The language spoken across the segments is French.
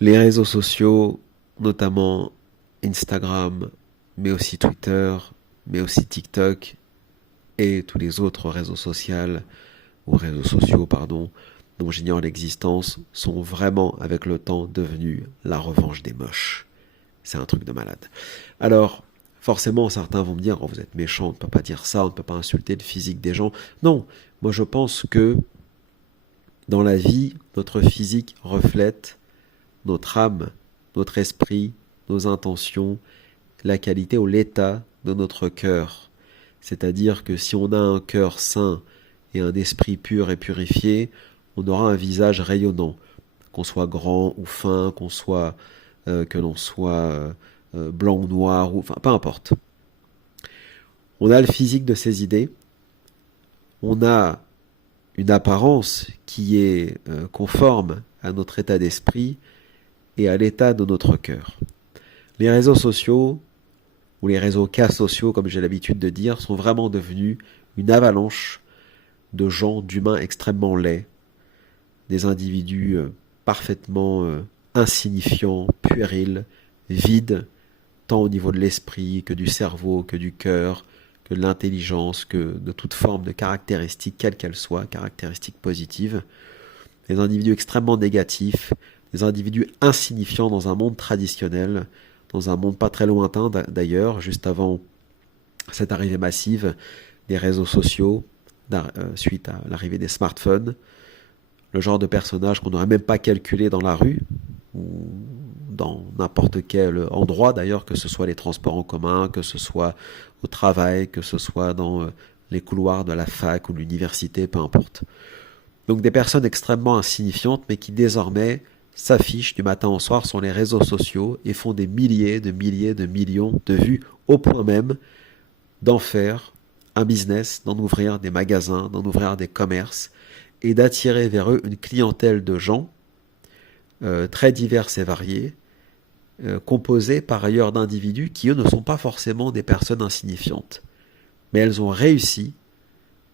Les réseaux sociaux, notamment Instagram, mais aussi Twitter, mais aussi TikTok et tous les autres réseaux sociaux, pardon, dont j'ignore l'existence, sont vraiment, avec le temps, devenus la revanche des moches. C'est un truc de malade. Alors, forcément, certains vont me dire, oh, vous êtes méchant, on ne peut pas dire ça, on ne peut pas insulter le physique des gens. Non, moi je pense que dans la vie, notre physique reflète notre âme, notre esprit, nos intentions, la qualité ou l'état de notre cœur. C'est-à-dire que si on a un cœur sain et un esprit pur et purifié, on aura un visage rayonnant, qu'on soit grand ou fin, que l'on soit blanc ou noir, ou enfin peu importe. On a le physique de ses idées, on a une apparence qui est conforme à notre état d'esprit et à l'état de notre cœur. Les réseaux sociaux, ou les réseaux cas sociaux, comme j'ai l'habitude de dire, sont vraiment devenus une avalanche de gens, d'humains extrêmement laids, des individus parfaitement insignifiants, puérils, vides, tant au niveau de l'esprit, que du cerveau, que du cœur, que de l'intelligence, que de toute forme de caractéristiques, quelles qu'elles soient, caractéristiques positives. Des individus extrêmement négatifs, des individus insignifiants dans un monde traditionnel, dans un monde pas très lointain d'ailleurs, juste avant cette arrivée massive des réseaux sociaux, suite à l'arrivée des smartphones, le genre de personnage qu'on n'aurait même pas calculé dans la rue, ou dans n'importe quel endroit d'ailleurs, que ce soit les transports en commun, que ce soit au travail, que ce soit dans les couloirs de la fac ou de l'université, peu importe. Donc des personnes extrêmement insignifiantes, mais qui désormais s'affichent du matin au soir sur les réseaux sociaux et font des milliers, de millions de vues, au point même d'en faire un business, d'en ouvrir des magasins, d'en ouvrir des commerces, et d'attirer vers eux une clientèle de gens très diverses et variées, composées par ailleurs d'individus qui, eux, ne sont pas forcément des personnes insignifiantes. Mais elles ont réussi,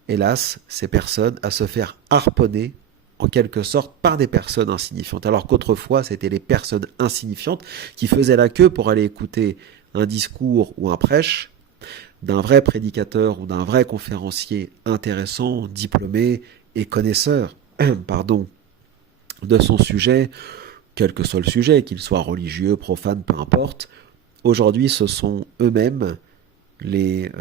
hélas, ces personnes, à se faire harponner en quelque sorte par des personnes insignifiantes. Alors qu'autrefois, c'était les personnes insignifiantes qui faisaient la queue pour aller écouter un discours ou un prêche d'un vrai prédicateur ou d'un vrai conférencier intéressant, diplômé et connaisseur, pardon, de son sujet, quel que soit le sujet, qu'il soit religieux, profane, peu importe. Aujourd'hui, ce sont eux-mêmes les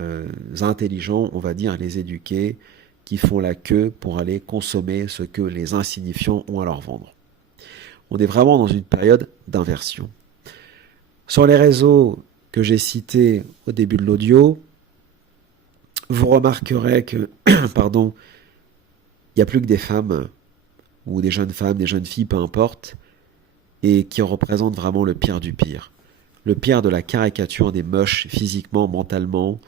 intelligents, on va dire les éduqués, qui font la queue pour aller consommer ce que les insignifiants ont à leur vendre. On est vraiment dans une période d'inversion. Sur les réseaux que j'ai cités au début de l'audio, vous remarquerez que, pardon, il n'y a plus que des femmes, ou des jeunes filles, peu importe, et qui représentent vraiment le pire du pire. Le pire de la caricature des moches physiquement, mentalement,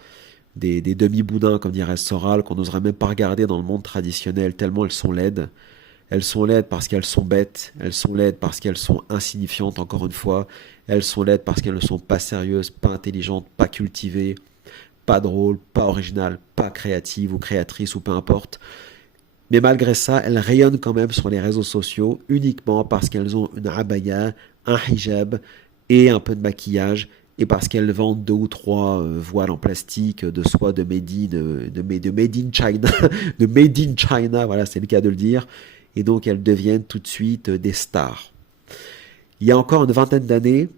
des demi-boudins, comme dirait Soral, qu'on n'oserait même pas regarder dans le monde traditionnel, tellement elles sont laides. Elles sont laides parce qu'elles sont bêtes, elles sont laides parce qu'elles sont insignifiantes, encore une fois, elles sont laides parce qu'elles ne sont pas sérieuses, pas intelligentes, pas cultivées, pas drôles, pas originales, pas créatives ou créatrices ou peu importe. Mais malgré ça, elles rayonnent quand même sur les réseaux sociaux uniquement parce qu'elles ont une abaya, un hijab et un peu de maquillage, et parce qu'elles vendent deux ou trois voiles en plastique de soie de made in China, de made in China, voilà, c'est le cas de le dire, et donc elles deviennent tout de suite des stars. Il y a encore une vingtaine d'années,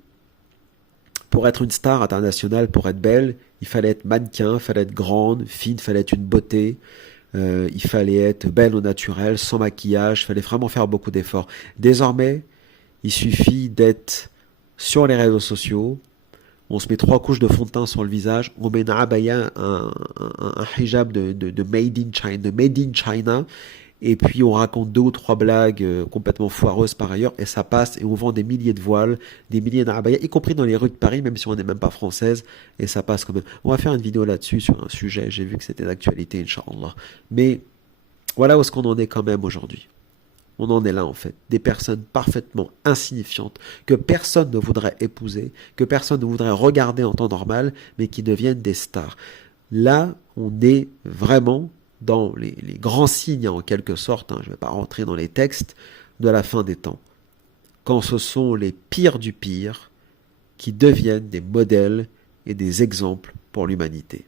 pour être une star internationale, pour être belle, il fallait être mannequin, il fallait être grande, fine, il fallait être une beauté, il fallait être belle au naturel, sans maquillage, il fallait vraiment faire beaucoup d'efforts. Désormais, il suffit d'être sur les réseaux sociaux, on se met 3 couches de fond de teint sur le visage, on met une abaya, un hijab de made in China, et puis on raconte 2 ou 3 blagues complètement foireuses par ailleurs, et ça passe, et on vend des milliers de voiles, des milliers d'abaya, y compris dans les rues de Paris, même si on n'est même pas française, et ça passe quand même. On va faire une vidéo là-dessus, sur un sujet, j'ai vu que c'était d'actualité, Inch'Allah. Mais voilà où est-ce qu'on en est quand même aujourd'hui. On en est là en fait, des personnes parfaitement insignifiantes, que personne ne voudrait épouser, que personne ne voudrait regarder en temps normal, mais qui deviennent des stars. Là, on est vraiment dans les grands signes en quelque sorte, je ne vais pas rentrer dans les textes, de la fin des temps. quand ce sont les pires du pire qui deviennent des modèles et des exemples pour l'humanité.